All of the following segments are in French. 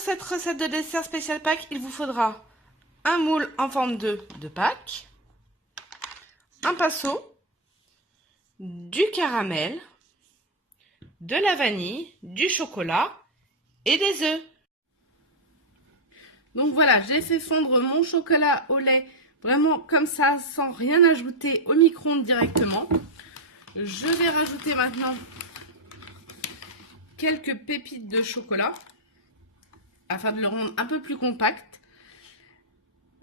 pour cette recette de dessert spécial Pâques, il vous faudra un moule en forme de Pâques, un pinceau, du caramel, de la vanille, du chocolat et des œufs. Donc voilà, j'ai fait fondre mon chocolat au lait vraiment comme ça, sans rien ajouter au micro-ondes directement. Je vais rajouter maintenant quelques pépites de chocolat afin de le rendre un peu plus compact.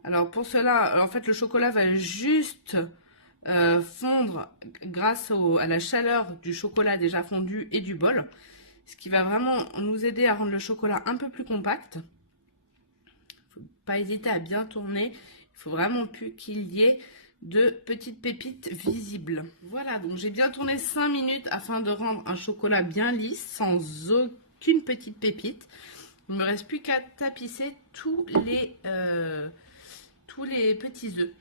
Alors pour cela, en fait, le chocolat va juste fondre grâce à la chaleur du chocolat déjà fondu et du bol, ce qui va vraiment nous aider à rendre le chocolat un peu plus compact. Il ne faut pas hésiter à bien tourner, il faut vraiment plus qu'il y ait de petites pépites visibles. Voilà, donc j'ai bien tourné 5 minutes afin de rendre un chocolat bien lisse, sans aucune petite pépite. Il ne me reste plus qu'à tapisser tous les petits œufs.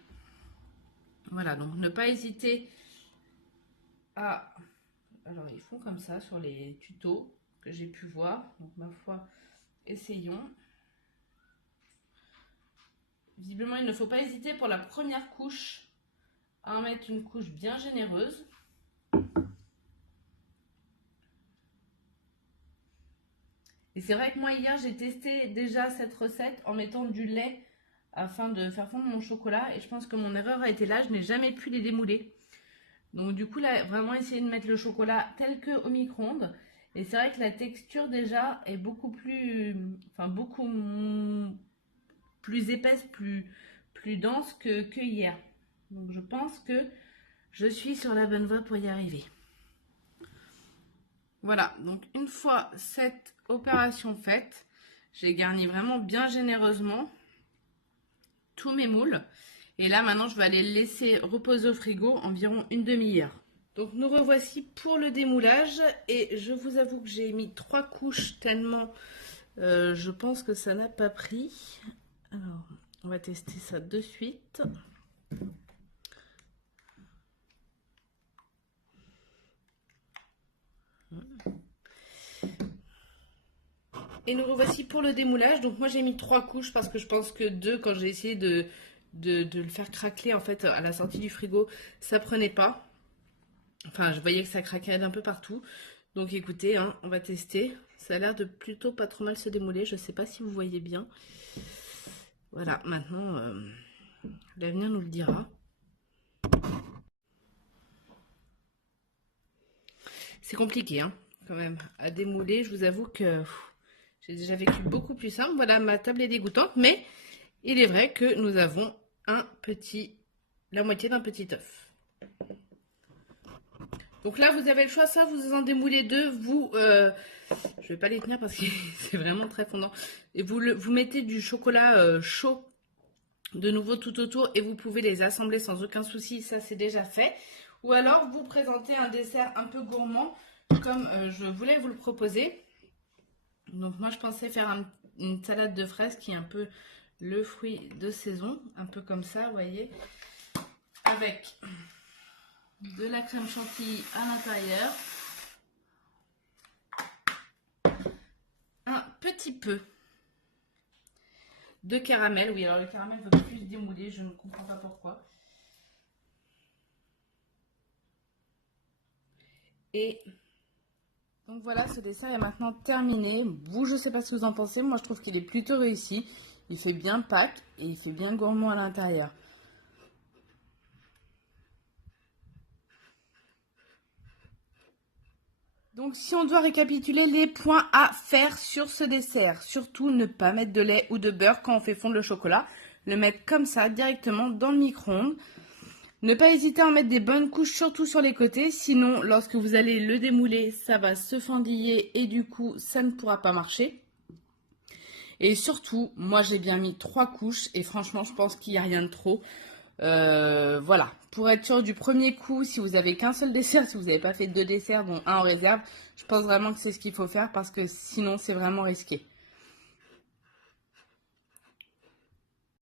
Voilà, donc ne pas hésiter à... Alors, ils font comme ça sur les tutos que j'ai pu voir. Donc, ma foi, essayons. Visiblement, il ne faut pas hésiter pour la première couche à en mettre une couche bien généreuse. Et c'est vrai que moi, hier, j'ai testé déjà cette recette en mettant du lait afin de faire fondre mon chocolat. Et je pense que mon erreur a été là, je n'ai jamais pu les démouler. Donc du coup, là, vraiment essayer de mettre le chocolat tel que au micro-ondes. Et c'est vrai que la texture déjà est beaucoup plus... Enfin, beaucoup plus épaisse, plus dense que hier. Donc je pense que je suis sur la bonne voie pour y arriver. Voilà, donc une fois cette opération faite, j'ai garni vraiment bien généreusement tous mes moules. Et là, maintenant, je vais aller le laisser reposer au frigo environ une demi-heure. Donc, nous revoici pour le démoulage. Et je vous avoue que j'ai mis 3 couches tellement je pense que ça n'a pas pris. Alors, on va tester ça de suite. Et nous revoici pour le démoulage. Donc moi j'ai mis 3 couches parce que je pense que 2, quand j'ai essayé de le faire craquer en fait à la sortie du frigo, ça prenait pas. Enfin, je voyais que ça craquait d'un peu partout. Donc écoutez, hein, on va tester. Ça a l'air de plutôt pas trop mal se démouler. Je sais pas si vous voyez bien. Voilà, maintenant l'avenir nous le dira. C'est compliqué hein, quand même à démouler. Je vous avoue que j'ai déjà vécu beaucoup plus simple. Voilà, ma table est dégoûtante, mais il est vrai que nous avons la moitié d'un petit œuf. Donc là, vous avez le choix, ça, vous en démoulez 2. Je vais pas les tenir parce que c'est vraiment très fondant. Et vous mettez du chocolat chaud de nouveau tout autour et vous pouvez les assembler sans aucun souci. Ça, c'est déjà fait. Ou alors, vous présentez un dessert un peu gourmand comme je voulais vous le proposer. Donc moi je pensais faire une salade de fraises qui est un peu le fruit de saison, un peu comme ça, vous voyez, avec de la crème chantilly à l'intérieur, un petit peu de caramel. Oui, alors le caramel veut plus se démouler, je ne comprends pas pourquoi. Et donc voilà, ce dessert est maintenant terminé. Vous, je ne sais pas ce que vous en pensez. Moi, je trouve qu'il est plutôt réussi. Il fait bien Pâques et il fait bien gourmand à l'intérieur. Donc, si on doit récapituler les points à faire sur ce dessert, surtout ne pas mettre de lait ou de beurre quand on fait fondre le chocolat. Le mettre comme ça, directement dans le micro-ondes. Ne pas hésiter à en mettre des bonnes couches, surtout sur les côtés. Sinon, lorsque vous allez le démouler, ça va se fendiller et du coup, ça ne pourra pas marcher. Et surtout, moi, j'ai bien mis 3 couches et franchement, je pense qu'il n'y a rien de trop. Voilà, pour être sûr du premier coup, si vous avez qu'un seul dessert, si vous n'avez pas fait 2 desserts, dont un en réserve, je pense vraiment que c'est ce qu'il faut faire parce que sinon, c'est vraiment risqué.